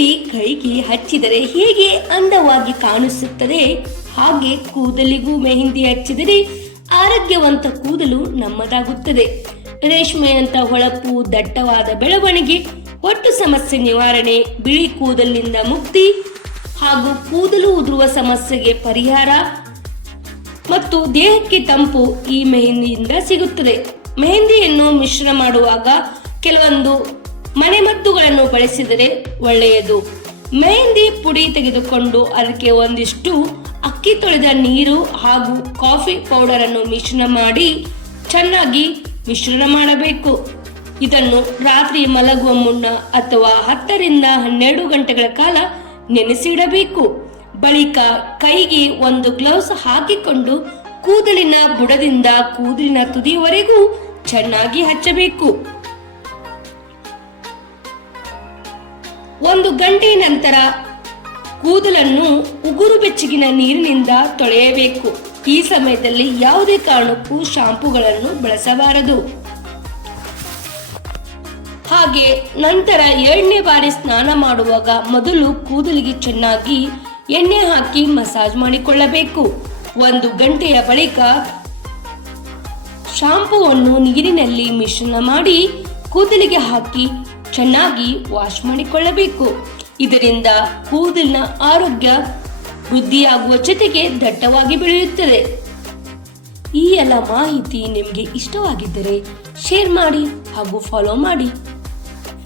ಮೆಹಂದಿ ಕೈಗೆ ಹಚ್ಚಿದರೆ ಹೇಗೆ ಅಂದವಾಗಿ ಕಾಣಿಸುತ್ತದೆ, ಹಾಗೆ ಕೂದಲಿಗೂ ಮೆಹಂದಿ ಹಚ್ಚಿದರೆ ಆರೋಗ್ಯವಂತ ಕೂದಲು ನಮ್ಮದಾಗುತ್ತದೆ. ರೇಷ್ಮೆಯಂತ ಹೊಳಪು, ದಟ್ಟವಾದ ಬೆಳವಣಿಗೆ, ಹೊಟ್ಟು ಸಮಸ್ಯೆ ನಿವಾರಣೆ, ಬಿಳಿ ಕೂದಲಿನಿಂದ ಮುಕ್ತಿ ಹಾಗೂ ಕೂದಲು ಉದುರುವ ಸಮಸ್ಯೆಗೆ ಪರಿಹಾರ ಮತ್ತು ದೇಹಕ್ಕೆ ತಂಪು ಈ ಮೆಹಂದಿಯಿಂದ ಸಿಗುತ್ತದೆ. ಮೆಹಂದಿಯನ್ನು ಮಿಶ್ರಣ ಮಾಡುವಾಗ ಕೆಲವೊಂದು ಮನೆಮದ್ದುಗಳನ್ನು ಬಳಸಿದರೆ ಒಳ್ಳೆಯದು. ಮೆಹಂದಿ ಪುಡಿ ತೆಗೆದುಕೊಂಡು ಅದಕ್ಕೆ ಒಂದಿಷ್ಟು ಅಕ್ಕಿ ತೊಳೆದ ನೀರು ಹಾಗೂ ಕಾಫಿ ಪೌಡರ್ ಅನ್ನು ಮಿಶ್ರಣ ಮಾಡಿ ಚೆನ್ನಾಗಿ ಮಿಶ್ರಣ ಮಾಡಬೇಕು. ಇದನ್ನು ರಾತ್ರಿ ಮಲಗುವ ಮುನ್ನ ಅಥವಾ 10 ರಿಂದ 12 ಗಂಟೆಗಳ ಕಾಲ ನೆನೆಸಿಡಬೇಕು. ಬಳಿಕ ಕೈಗೆ ಒಂದು ಗ್ಲೌಸ್ ಹಾಕಿಕೊಂಡು ಕೂದಲಿನ ಬುಡದಿಂದ ಕೂದಲಿನ ತುದಿಯವರೆಗೂ ಚೆನ್ನಾಗಿ ಹಚ್ಚಬೇಕು. 1 ಗಂಟೆ ನಂತರ ಕೂದಲನ್ನು ಉಗುರು ಬೆಚ್ಚಗಿನ ನೀರಿನಿಂದ ತೊಳೆಯಬೇಕು. ಈ ಸಮಯದಲ್ಲಿ ಯಾವುದೇ ಕಾರಣಕ್ಕೂ ಶಾಂಪೂಗಳನ್ನು ಬಳಸಬಾರದು. ಹಾಗೆ ನಂತರ 2ನೇ ಬಾರಿ ಸ್ನಾನ ಮಾಡುವಾಗ ಮೊದಲು ಕೂದಲಿಗೆ ಚೆನ್ನಾಗಿ ಎಣ್ಣೆ ಹಾಕಿ ಮಸಾಜ್ ಮಾಡಿಕೊಳ್ಳಬೇಕು. 1 ಗಂಟೆಯ ಬಳಿಕ ಶಾಂಪೂವನ್ನು ನೀರಿನಲ್ಲಿ ಮಿಶ್ರಣ ಮಾಡಿ ಕೂದಲಿಗೆ ಹಾಕಿ ಚೆನ್ನಾಗಿ ವಾಶ್ ಮಾಡಿಕೊಳ್ಳಬೇಕು. ಇದರಿಂದ ಕೂದಲಿನ ಆರೋಗ್ಯ ವೃದ್ಧಿಯಾಗುವ ಜೊತೆಗೆ ದಟ್ಟವಾಗಿ ಬೆಳೆಯುತ್ತದೆ. ಈ ಎಲ್ಲ ಮಾಹಿತಿ ನಿಮಗೆ ಇಷ್ಟವಾಗಿದ್ದರೆ ಶೇರ್ ಮಾಡಿ ಹಾಗೂ ಫಾಲೋ ಮಾಡಿ.